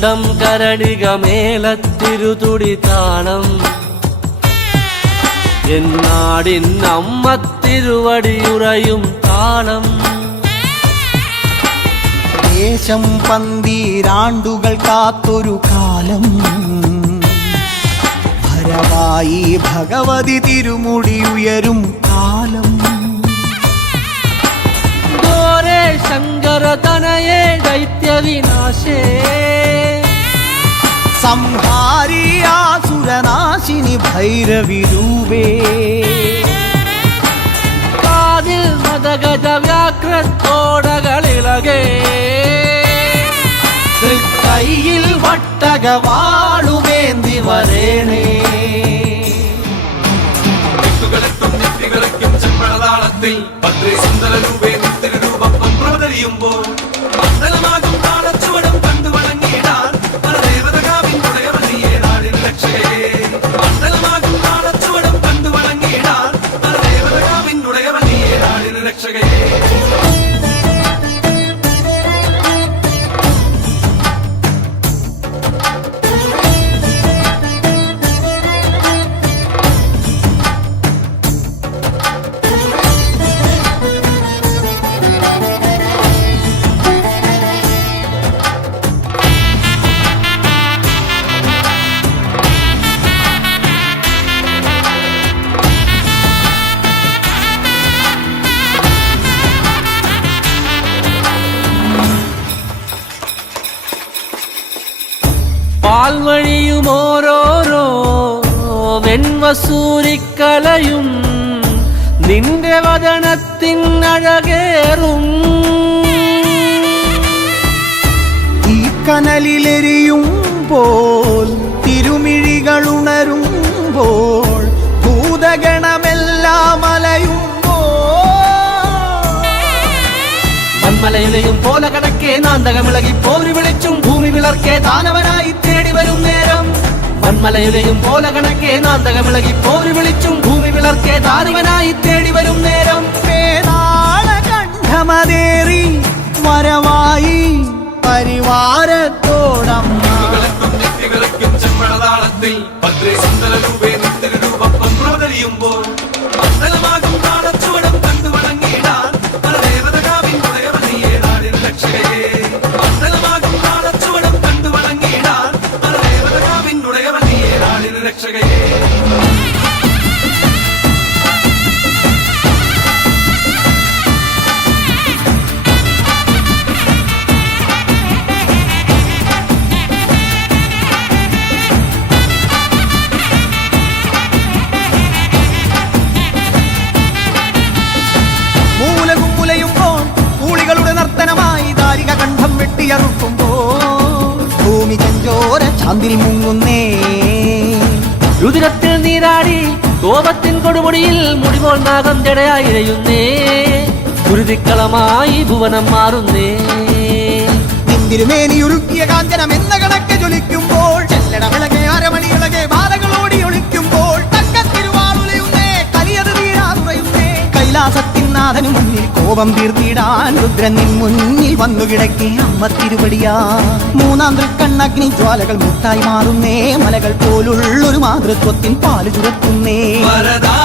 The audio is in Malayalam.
കണ്ടം കരടിക മേലത്തിരുതുടി താളം എന്നാടിൻ അമ്മ തിരുവടിയുറയും താളം ദേശം പന്തീരാണ്ടുകൾ കാത്തൊരു കാലം ഭരവായി ഭഗവതി തിരുമുടി ഉയരും കാലം ഗോരേ ശങ്കര തനയേ ദൈത്യവിനാശേ സംഹാരി ആസുരനാശിനി ഭൈരവി രൂപേ കാതിൽ മദഗജ വ്യാഘ്രത്തോടകളിളകേ തൃക്കൈയിൽ വട്ടകവാളുമേന്തി വരേണേ ചെമ്പഴതാളത്തിൽ ഭദ്രേ സുന്ദര രൂപേ തിരുരൂപം പ്രവതരിയുമ്പോൾ മണ്ഡലമാകും താളച്ചുവടും കണ്ടു വണങ്ങിയിടാൻ പരദേവതകാവിൻ ഉടയവനിയേ നാടിൻ രക്ഷകേ മണ്ഡലമാകും താളച്ചുവടും കണ്ടു വണങ്ങിയിടാൻ പരദേവതകാവിൻ ഉടയവനിയേ നാടിൻ രക്ഷകേ പാൽവഴിയും ഓരോരോ വെൺവസൂരിക്കലയും നിന്റെ വദനത്തിൻ അഴകേറും ഈ കനലിലെരിയുമ്പോൾ തിരുമിഴികളുണരുമ്പോൾ ഭൂതഗണമെല്ലാം മന്മലയിലെയും പോലെ കടക്കേ നാന്തകമിളകി പോരി വിളിച്ചും ഭൂമി വിളർക്കേ ദാനവനായി തേടി വരും നേരം മന്മലയിലെയും പോലെ കണക്കേ നാന്തകമിളകി പോരി വിളിച്ചും ഭൂമി വിളർക്കേ ദാനവനായി തേടി വരും നേരം കണ്ഠമതേറി വരവായി പരിവാരത്തോടമ്മ ചെമ്പഴതാളത്തിൽ ഭദ്രേ സുന്ദര രൂപേ തിരുരൂപം പ്രവതരിയുമ്പോൾ മണ്ഡലമാകും താളച്ചുവടും കണ്ടു വണങ്ങിയിടാൻ പരദേവതകാവിൻ ഉടയവനിയേ നാടിൻ രക്ഷകേ മണ്ഡലമാകും താളച്ചുവടും കണ്ടു വണങ്ങിയിടാൻ പരദേവതകാവിൻ ഉടയവനിയേ നാടിൻ രക്ഷകേ ഭൂമി ചഞ്ചോര ചാന്തിൽ മുങ്ങുന്നേ രുതിരത്തിൽ നീരാടി കോപത്തിൻ കൊടുമുടിയിൽ മുടിപോൽ നാഗം ജടയായിരയുന്നേ കുരുതിക്കളമായി ഭുവനം മാറുന്നേ തിരുമേനിയുരുക്കിയ കാഞ്ചനം എന്ന കണക്കെ ജ്വലിക്കുമ്പോൾ ചെല്ലട വിളകെ അരമണിയിളകെ ബാധകളോടി ഒളിക്കുമ്പോൾ തക്കത്തിരുവാളുലയുന്നേ കലിയത് തീരാറുറയുന്നേ കൈലാസത്തിൻ നാഥനു മുന്നിൽ കോപം തീർത്തിടാൻ രുദ്രൻ നിൻ മുന്നിൽ വന്നു കിടക്കേ അമ്മ തിരുവടിയാ മൂന്നാം തൃക്കണ്ണഗ്നി ജ്വാലകൾ മുട്ടായി മാറുന്നേ മലകൾ പോലുള്ളൊരു മാതൃത്വത്തിൻ പാല് ചുരത്തുന്നേ വരദാ